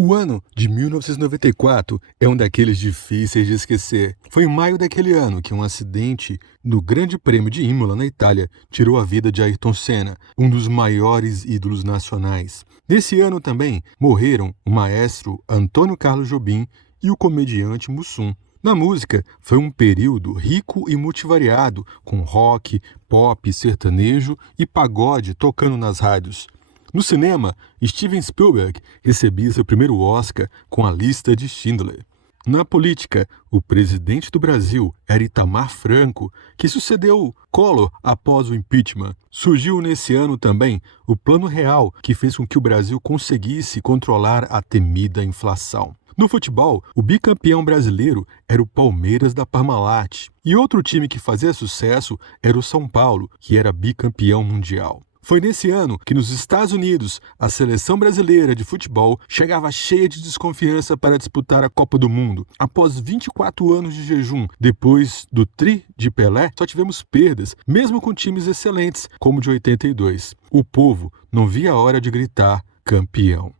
O ano de 1994 é um daqueles difíceis de esquecer. Foi em maio daquele ano que um acidente no Grande Prêmio de Imola, na Itália, tirou a vida de Ayrton Senna, um dos maiores ídolos nacionais. Nesse ano também morreram o maestro Antônio Carlos Jobim e o comediante Mussum. Na música, foi um período rico e multivariado, com rock, pop, sertanejo e pagode tocando nas rádios. No cinema, Steven Spielberg recebia seu primeiro Oscar com A Lista de Schindler. Na política, o presidente do Brasil era Itamar Franco, que sucedeu Collor após o impeachment. Surgiu nesse ano também o Plano Real, que fez com que o Brasil conseguisse controlar a temida inflação. No futebol, o bicampeão brasileiro era o Palmeiras da Parmalat. E outro time que fazia sucesso era o São Paulo, que era bicampeão mundial. Foi nesse ano que nos Estados Unidos a seleção brasileira de futebol chegava cheia de desconfiança para disputar a Copa do Mundo. Após 24 anos de jejum, depois do tri de Pelé, só tivemos perdas, mesmo com times excelentes, como o de 82. O povo não via a hora de gritar campeão.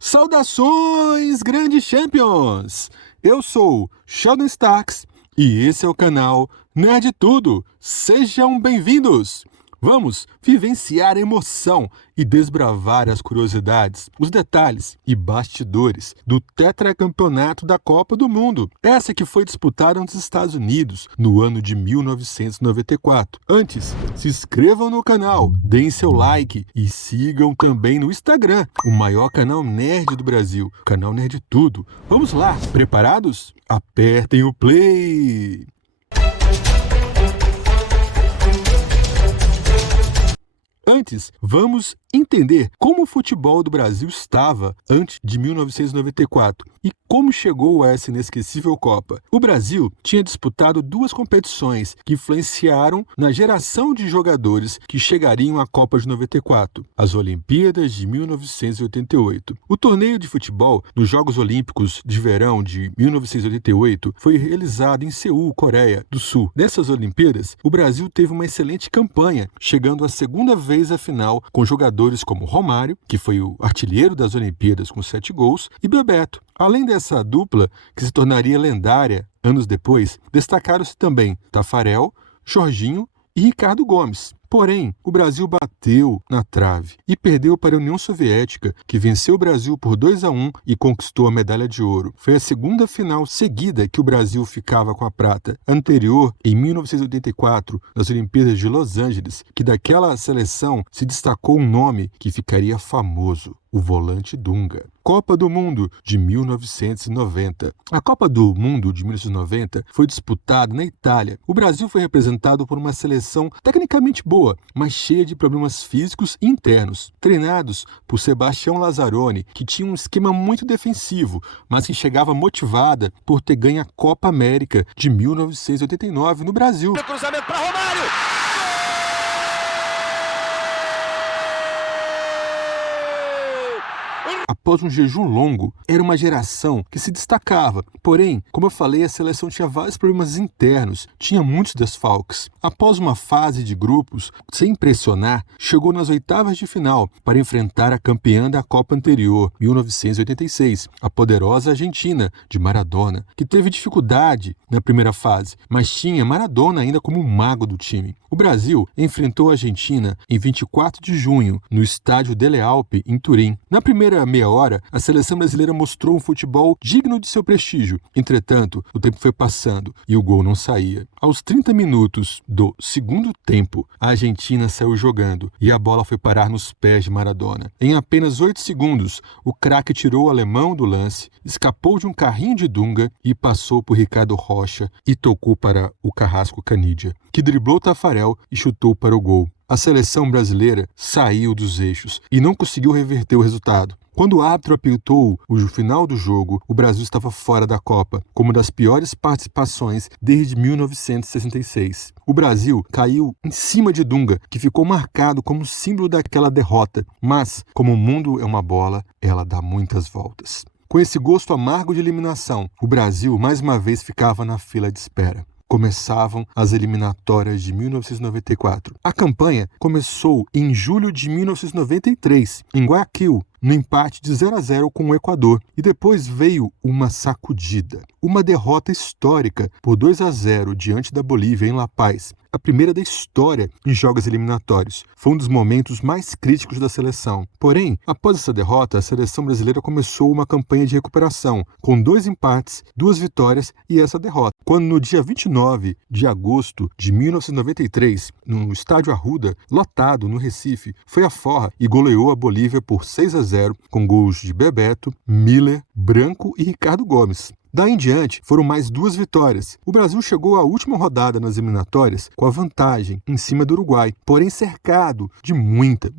Saudações, grandes champions! Eu sou Sheldon Starks e esse é o canal Nerd Tudo. Sejam bem-vindos! Vamos vivenciar a emoção e desbravar as curiosidades, os detalhes e bastidores do tetracampeonato da Copa do Mundo, essa que foi disputada nos Estados Unidos no ano de 1994. Antes, se inscrevam no canal, deem seu like e sigam também no Instagram, o maior canal nerd do Brasil, o canal Nerd Tudo. Vamos lá, preparados? Apertem o play! Antes, vamos entender como o futebol do Brasil estava antes de 1994 e como chegou a essa inesquecível Copa. O Brasil tinha disputado duas competições que influenciaram na geração de jogadores que chegariam à Copa de 94, as Olimpíadas de 1988. O torneio de futebol dos Jogos Olímpicos de Verão de 1988 foi realizado em Seul, Coreia do Sul. Nessas Olimpíadas, o Brasil teve uma excelente campanha, chegando a segunda vez à final com jogadores como Romário, que foi o artilheiro das Olimpíadas com 7 gols, e Bebeto. Além dessa dupla, que se tornaria lendária anos depois, destacaram-se também Tafarel, Jorginho e Ricardo Gomes. Porém, o Brasil bateu na trave e perdeu para a União Soviética, que venceu o Brasil por 2-1 e conquistou a medalha de ouro. Foi a segunda final seguida que o Brasil ficava com a prata. Anterior, em 1984, nas Olimpíadas de Los Angeles, que daquela seleção se destacou um nome que ficaria famoso: o volante Dunga. Copa do Mundo de 1990. A Copa do Mundo de 1990 foi disputada na Itália. O Brasil foi representado por uma seleção tecnicamente boa, mas cheia de problemas físicos e internos. Treinados por Sebastião Lazzaroni, que tinha um esquema muito defensivo, mas que chegava motivada por ter ganho a Copa América de 1989 no Brasil. Cruzamento para Romário! Após um jejum longo, era uma geração que se destacava. Porém, como eu falei, a seleção tinha vários problemas internos, tinha muitos desfalques. Após uma fase de grupos, sem pressionar, chegou nas oitavas de final para enfrentar a campeã da Copa anterior, 1986, a poderosa Argentina, de Maradona, que teve dificuldade na primeira fase, mas tinha Maradona ainda como um mago do time. O Brasil enfrentou a Argentina em 24 de junho, no estádio Delle Alpi, em Turim. Na primeira meia hora, a seleção brasileira mostrou um futebol digno de seu prestígio. Entretanto, o tempo foi passando e o gol não saía. Aos 30 minutos do segundo tempo, a Argentina saiu jogando e a bola foi parar nos pés de Maradona. Em apenas 8 segundos, o craque tirou o alemão do lance, escapou de um carrinho de Dunga e passou por Ricardo Rocha e tocou para o Carrasco Canidia, que driblou Tafarel e chutou para o gol. A seleção brasileira saiu dos eixos e não conseguiu reverter o resultado. Quando o árbitro apitou o final do jogo, o Brasil estava fora da Copa, como uma das piores participações desde 1966. O Brasil caiu em cima de Dunga, que ficou marcado como símbolo daquela derrota. Mas, como o mundo é uma bola, ela dá muitas voltas. Com esse gosto amargo de eliminação, o Brasil mais uma vez ficava na fila de espera. Começavam as eliminatórias de 1994. A campanha começou em julho de 1993, em Guayaquil, no empate de 0-0 com o Equador. E depois veio uma sacudida, uma derrota histórica por 2-0 diante da Bolívia em La Paz. A primeira da história em jogos eliminatórios. Foi um dos momentos mais críticos da seleção. Porém, após essa derrota, a seleção brasileira começou uma campanha de recuperação, com 2 empates, 2 vitórias e essa derrota. Quando no dia 29 de agosto de 1993, no estádio Arruda, lotado no Recife, foi à forra e goleou a Bolívia por 6-0, com gols de Bebeto, Miller, Branco e Ricardo Gomes. Daí em diante, foram mais 2 vitórias. O Brasil chegou à última rodada nas eliminatórias com a vantagem em cima do Uruguai, porém cercado de muita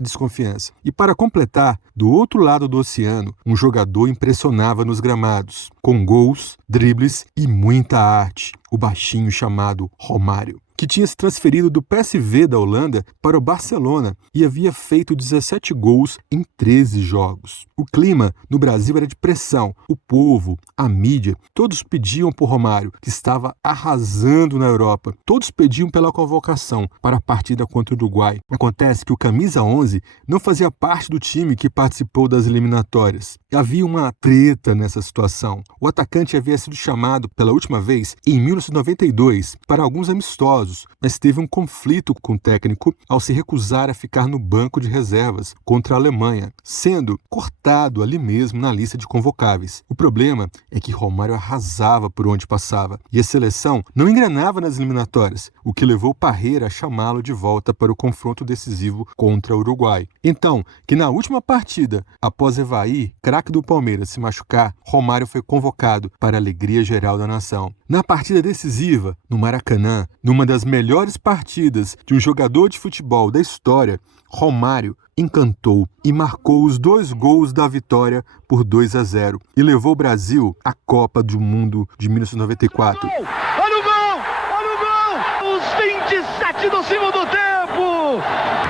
desconfiança. E para completar, do outro lado do oceano, um jogador impressionava nos gramados, com gols, dribles e muita arte, o baixinho chamado Romário, que tinha se transferido do PSV da Holanda para o Barcelona e havia feito 17 gols em 13 jogos. O clima no Brasil era de pressão. O povo, a mídia, todos pediam por Romário, que estava arrasando na Europa. Todos pediam pela convocação para a partida contra o Uruguai. Acontece que o camisa 11 não fazia parte do time que participou das eliminatórias. Havia uma treta nessa situação. O atacante havia sido chamado pela última vez em 1992 para alguns amistosos, mas teve um conflito com o técnico ao se recusar a ficar no banco de reservas contra a Alemanha, sendo cortado ali mesmo na lista de convocáveis. O problema é que Romário arrasava por onde passava e a seleção não engrenava nas eliminatórias, o que levou Parreira a chamá-lo de volta para o confronto decisivo contra o Uruguai. Então, que na última partida, após Evair, craque do Palmeiras, se machucar, Romário foi convocado para a alegria geral da nação. Na partida decisiva, no Maracanã, numa das melhores partidas de um jogador de futebol da história, Romário encantou e marcou os 2 gols da vitória por 2-0 e levou o Brasil à Copa do Mundo de 1994. Olha o gol! Olha o gol! Os 27 do segundo tempo!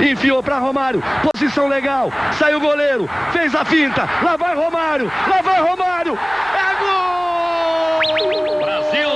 Enfiou para Romário, posição legal, saiu o goleiro, fez a finta, lá vai Romário, é gol! Brasil!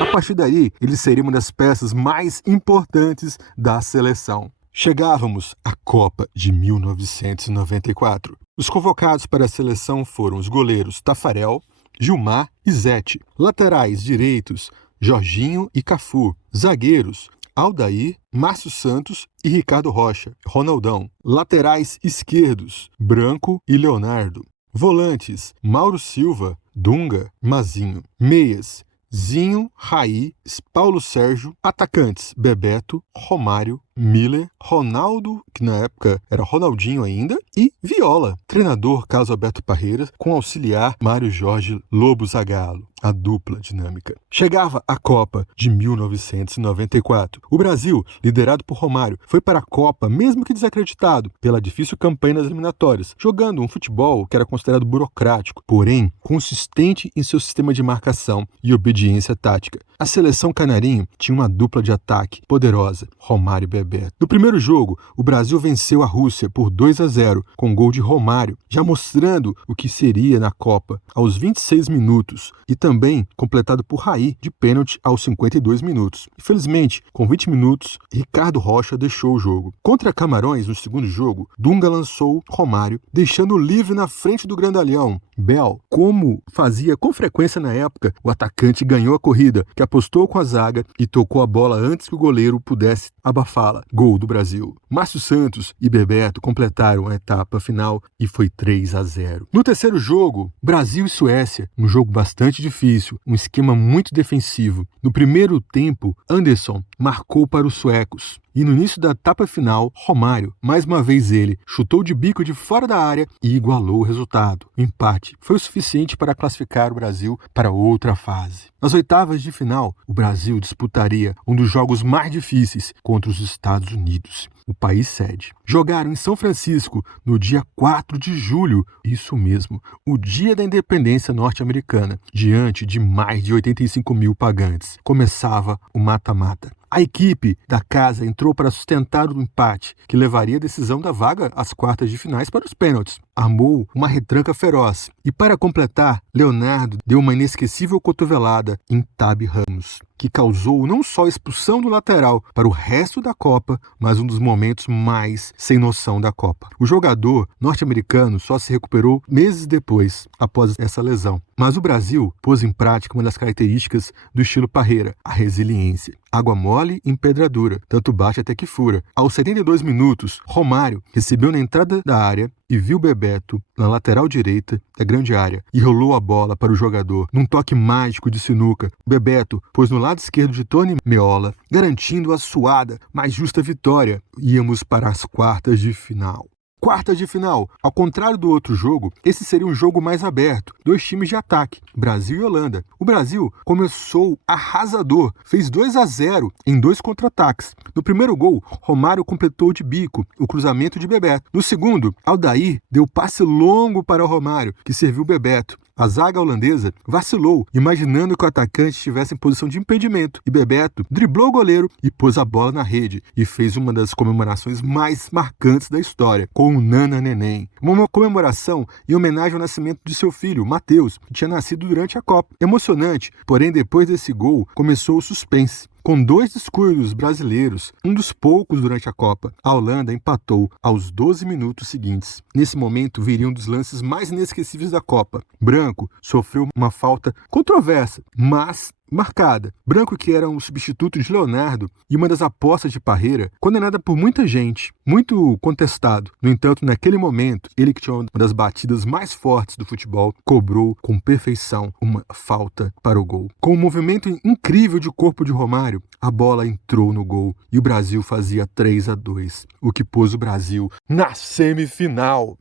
A partir daí, ele seria uma das peças mais importantes da seleção. Chegávamos à Copa de 1994. Os convocados para a seleção foram os goleiros Tafarel, Gilmar e Zete. Laterais direitos, Jorginho e Cafu. Zagueiros, Aldair, Márcio Santos e Ricardo Rocha. Ronaldão. Laterais esquerdos, Branco e Leonardo. Volantes, Mauro Silva, Dunga, Mazinho. Meias, Zinho, Raí, Paulo Sérgio. Atacantes, Bebeto, Romário, Miller, Ronaldo, que na época era Ronaldinho ainda, e Viola. Treinador Carlos Alberto Parreira, com auxiliar Mário Jorge Lobo Zagallo. A dupla dinâmica. Chegava a Copa de 1994. O Brasil, liderado por Romário, foi para a Copa, mesmo que desacreditado, pela difícil campanha nas eliminatórias, jogando um futebol que era considerado burocrático, porém consistente em seu sistema de marcação e obediência tática. A seleção canarinho tinha uma dupla de ataque poderosa, Romário e Bebeto. No primeiro jogo, o Brasil venceu a Rússia por 2-0, com gol de Romário, já mostrando o que seria na Copa, aos 26 minutos, e também completado por Raí, de pênalti aos 52 minutos. Infelizmente, com 20 minutos, Ricardo Rocha deixou o jogo. Contra Camarões, no segundo jogo, Dunga lançou Romário, deixando livre na frente do grandalhão. Bel, como fazia com frequência na época, o atacante ganhou a corrida, que apostou com a zaga e tocou a bola antes que o goleiro pudesse abafá-la. Gol do Brasil. Márcio Santos e Bebeto completaram a etapa final e foi 3-0. No terceiro jogo, Brasil e Suécia, um jogo bastante difícil, um esquema muito defensivo. No primeiro tempo, Anderson marcou para os suecos. E no início da etapa final, Romário, mais uma vez ele, chutou de bico de fora da área e igualou o resultado. O empate foi o suficiente para classificar o Brasil para outra fase. Nas oitavas de final, o Brasil disputaria um dos jogos mais difíceis contra os Estados Unidos, o país sede. Jogaram em São Francisco no dia 4 de julho, isso mesmo, o dia da independência norte-americana, diante de mais de 85 mil pagantes. Começava o mata-mata. A equipe da casa entrou para sustentar o empate, que levaria a decisão da vaga às quartas de finais para os pênaltis. Armou uma retranca feroz. E para completar, Leonardo deu uma inesquecível cotovelada em Tabby Ramos, que causou não só a expulsão do lateral para o resto da Copa, mas um dos momentos mais sem noção da Copa. O jogador norte-americano só se recuperou meses depois, após essa lesão. Mas o Brasil pôs em prática uma das características do estilo Parreira, a resiliência. Água mole e empedradura, tanto bate até que fura. Aos 72 minutos, Romário recebeu na entrada da área e viu Bebeto na lateral direita da grande área e rolou a bola para o jogador. Num toque mágico de sinuca, Bebeto pôs no lado esquerdo de Tony Meola, garantindo a suada, mas justa vitória. Íamos para as quartas de final. Quartas de final. Ao contrário do outro jogo, esse seria um jogo mais aberto. 2 times de ataque, Brasil e Holanda. O Brasil começou arrasador, fez 2-0 em 2 contra-ataques. No primeiro gol, Romário completou de bico o cruzamento de Bebeto. No segundo, Aldair deu passe longo para Romário, que serviu Bebeto. A zaga holandesa vacilou, imaginando que o atacante estivesse em posição de impedimento, e Bebeto driblou o goleiro e pôs a bola na rede, e fez uma das comemorações mais marcantes da história, com o Nana Neném. Uma comemoração em homenagem ao nascimento de seu filho, Matheus, que tinha nascido durante a Copa. Emocionante, porém depois desse gol começou o suspense. Com 2 descuidos brasileiros, um dos poucos durante a Copa, a Holanda empatou aos 12 minutos seguintes. Nesse momento, viria um dos lances mais inesquecíveis da Copa. Branco sofreu uma falta controversa, mas marcada. Branco, que era um substituto de Leonardo e uma das apostas de Parreira, condenada por muita gente, muito contestado. No entanto, naquele momento, ele, que tinha uma das batidas mais fortes do futebol, cobrou com perfeição uma falta para o gol. Com um movimento incrível de corpo de Romário, a bola entrou no gol e o Brasil fazia 3-2, o que pôs o Brasil na semifinal.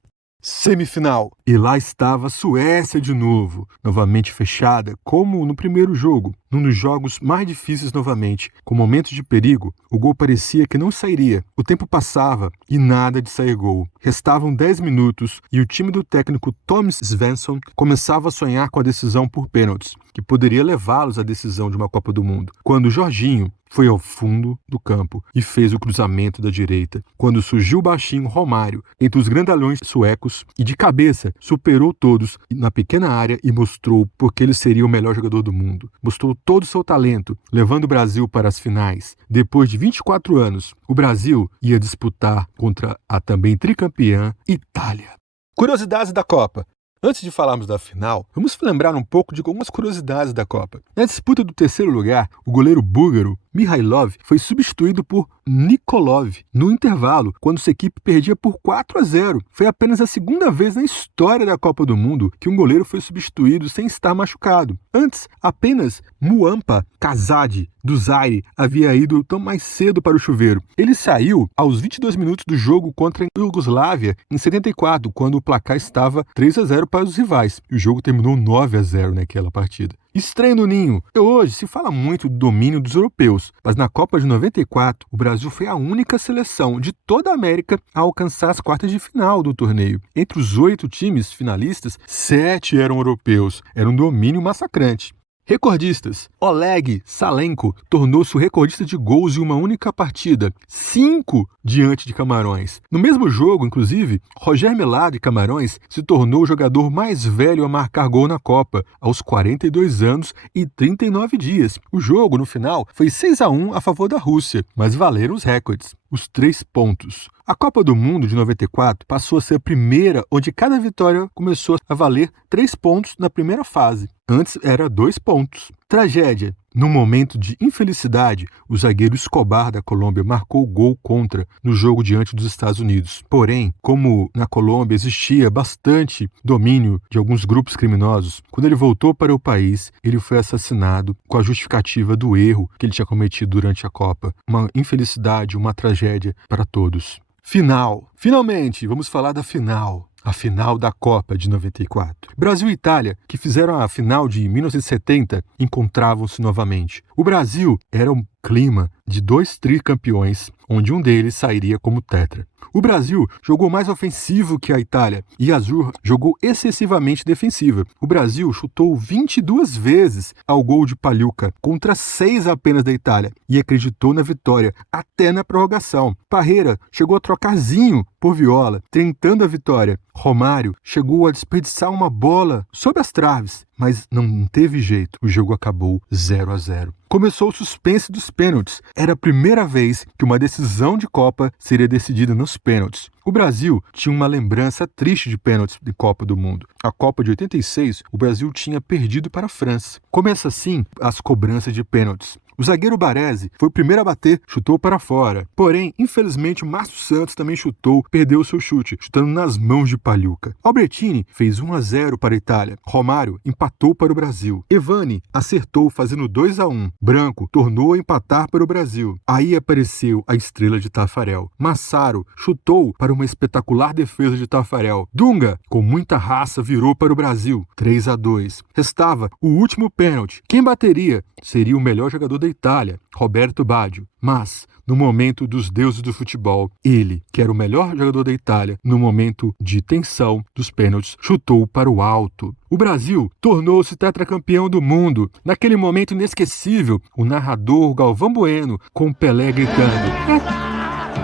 E lá estava a Suécia de novo, novamente fechada, como no primeiro jogo. Num dos jogos mais difíceis novamente, com momentos de perigo, o gol parecia que não sairia. O tempo passava e nada de sair gol. Restavam 10 minutos e o time do técnico Thomas Svensson começava a sonhar com a decisão por pênaltis, que poderia levá-los à decisão de uma Copa do Mundo. Quando Jorginho foi ao fundo do campo e fez o cruzamento da direita, quando surgiu o baixinho Romário entre os grandalhões suecos e de cabeça superou todos na pequena área e mostrou porque ele seria o melhor jogador do mundo. Mostrou todo o seu talento, levando o Brasil para as finais. Depois de 24 anos, o Brasil ia disputar contra a também tricampeã Itália. Curiosidades da Copa. Antes de falarmos da final, vamos lembrar um pouco de algumas curiosidades da Copa. Na disputa do terceiro lugar, o goleiro búlgaro Mihailov foi substituído por Nikolov no intervalo, quando sua equipe perdia por 4-0. Foi apenas a segunda vez na história da Copa do Mundo que um goleiro foi substituído sem estar machucado. Antes, apenas Muampa Kazadi, do Zaire, havia ido tão mais cedo para o chuveiro. Ele saiu aos 22 minutos do jogo contra a Iugoslávia, em 74, quando o placar estava 3-0 para os rivais. O jogo terminou 9-0 naquela partida. Estreia no Ninho. Hoje se fala muito do domínio dos europeus, mas na Copa de 94, o Brasil foi a única seleção de toda a América a alcançar as quartas de final do torneio. Entre os 8 times finalistas, 7 eram europeus. Era um domínio massacrante. Recordistas. Oleg Salenko tornou-se o recordista de gols em uma única partida, 5 diante de Camarões. No mesmo jogo, inclusive, Roger Milá de Camarões se tornou o jogador mais velho a marcar gol na Copa, aos 42 anos e 39 dias. O jogo, no final, foi 6-1 a favor da Rússia, mas valeram os recordes. Os 3 pontos. A Copa do Mundo de 94 passou a ser a primeira onde cada vitória começou a valer 3 pontos na primeira fase. Antes era 2 pontos. Tragédia. Num momento de infelicidade, o zagueiro Escobar da Colômbia marcou gol contra no jogo diante dos Estados Unidos. Porém, como na Colômbia existia bastante domínio de alguns grupos criminosos, quando ele voltou para o país, ele foi assassinado com a justificativa do erro que ele tinha cometido durante a Copa. Uma infelicidade, uma tragédia para todos. Final. Finalmente, vamos falar da final. A final da Copa de 94. Brasil e Itália, que fizeram a final de 1970, encontravam-se novamente. O Brasil era um clima de 2 tricampeões, onde um deles sairia como tetra. O Brasil jogou mais ofensivo que a Itália e a Azzurra jogou excessivamente defensiva. O Brasil chutou 22 vezes ao gol de Pagliuca, contra 6 apenas da Itália, e acreditou na vitória até na prorrogação. Parreira chegou a trocar Zinho por Viola, tentando a vitória. Romário chegou a desperdiçar uma bola sob as traves, mas não teve jeito. O jogo acabou 0-0. Começou o suspense dos pênaltis. Era a primeira vez que uma decisão de Copa seria decidida nos pênaltis. O Brasil tinha uma lembrança triste de pênaltis de Copa do Mundo. A Copa de 86, o Brasil tinha perdido para a França. Começa assim as cobranças de pênaltis. O zagueiro Baresi foi o primeiro a bater, chutou para fora. Porém, infelizmente, o Márcio Santos também chutou, perdeu seu chute, chutando nas mãos de Pagliuca. Albertini fez 1-0 para a Itália. Romário empatou para o Brasil. Evani acertou fazendo 2-1. Branco tornou a empatar para o Brasil. Aí apareceu a estrela de Taffarel. Massaro chutou para uma espetacular defesa de Taffarel. Dunga, com muita raça, virou para o Brasil. 3-2. Restava o último pênalti. Quem bateria seria o melhor jogador da Itália, Roberto Baggio. Mas, no momento dos deuses do futebol, ele, que era o melhor jogador da Itália, no momento de tensão dos pênaltis, chutou para o alto. O Brasil tornou-se tetracampeão do mundo. Naquele momento inesquecível, o narrador Galvão Bueno, com Pelé gritando: "É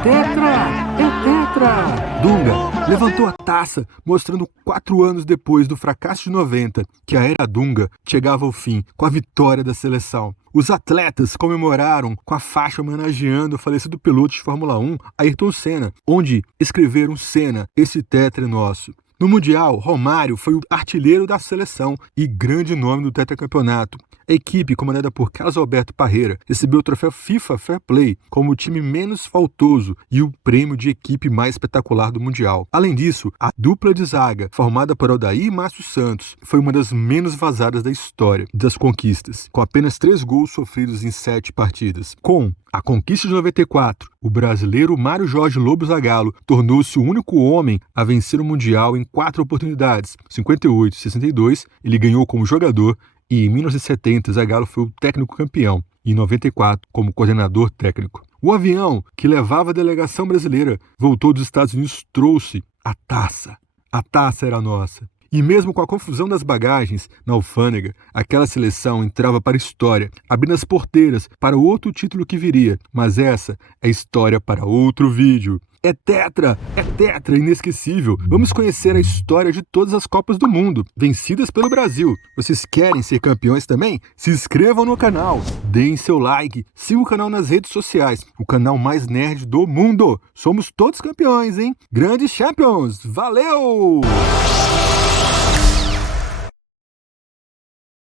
tetra! É tetra!" Dunga levantou a taça, mostrando 4 anos depois do fracasso de 90, que a era Dunga chegava ao fim com a vitória da seleção. Os atletas comemoraram com a faixa homenageando o falecido piloto de Fórmula 1, Ayrton Senna, onde escreveram: "Senna, esse tetra é nosso." No Mundial, Romário foi o artilheiro da seleção e grande nome do tetracampeonato. A equipe, comandada por Carlos Alberto Parreira, recebeu o troféu FIFA Fair Play como o time menos faltoso e o prêmio de equipe mais espetacular do Mundial. Além disso, a dupla de zaga, formada por Aldair e Márcio Santos, foi uma das menos vazadas da história das conquistas, com apenas 3 gols sofridos em 7 partidas. Com a conquista de 94, o brasileiro Mário Jorge Lobo Zagallo tornou-se o único homem a vencer o Mundial em 4 oportunidades. Em 58 e 62, ele ganhou como jogador, e em 1970, Zagallo foi o técnico campeão, e em 94, como coordenador técnico. O avião que levava a delegação brasileira voltou dos Estados Unidos, trouxe a taça. A taça era nossa. E mesmo com a confusão das bagagens na alfândega, aquela seleção entrava para a história, abrindo as porteiras para outro título que viria. Mas essa é história para outro vídeo. É tetra, inesquecível. Vamos conhecer a história de todas as Copas do Mundo, vencidas pelo Brasil. Vocês querem ser campeões também? Se inscrevam no canal, deem seu like, sigam o canal nas redes sociais, o canal mais nerd do mundo. Somos todos campeões, hein? Grandes Champions! Valeu!